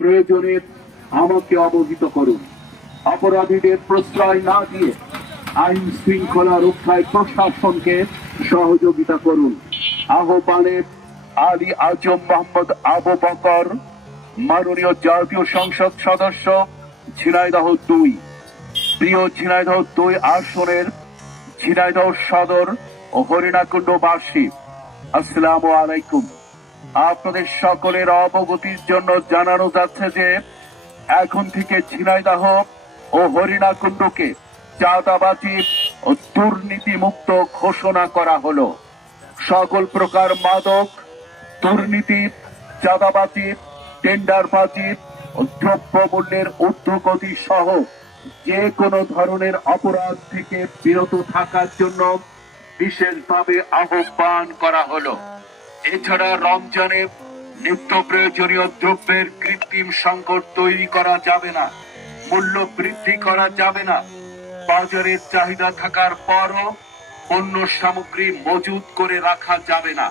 প্রয়োজনে আমাকে অবহিত করুন। অপরাধীদের প্রশ্রয় না দিয়ে আইন শৃঙ্খলা রক্ষায় প্রশাসনকে সহযোগিতা করুন। আহ্বানে আলী আজম মোহাম্মদ আবু বকর, মাননীয় জাতীয় সংসদ সদস্য, ঝিনাইদহ 2। প্রিয় ঝিনাইদহ 2 আসনের ঝিনাইদহ সদর ও হরিণাকুণ্ডবাসী, আসসালামু আলাইকুম। আপনাদের সকলের অবগতির জন্য জানানো যাচ্ছে যে এখন থেকে ঝিনাইদহ ও হরিণাকুণ্ডকে চাঁদাবাজি ও দুর্নীতি মুক্ত ঘোষণা করা হলো। সকল প্রকার মাদক, দুর্নীতি, চাঁদাবাজি, টেন্ডারবাজি ও দ্রব্যমূল্যের ঊর্ধ্বগতি সহ যে কোনো ধরনের অপরাধ থেকে বিরত থাকার জন্য বিশেষভাবে আহ্বান করা হলো। এছাড়া রমজানে নিত্য প্রয়োজনীয় দ্রব্যের কৃত্রিম সংকট তৈরি করা যাবে না, মূল্য বৃদ্ধি করা যাবে না। বাজারের চাহিদা থাকার পরও পণ্য সামগ্রী মজুত করে রাখা যাবে না।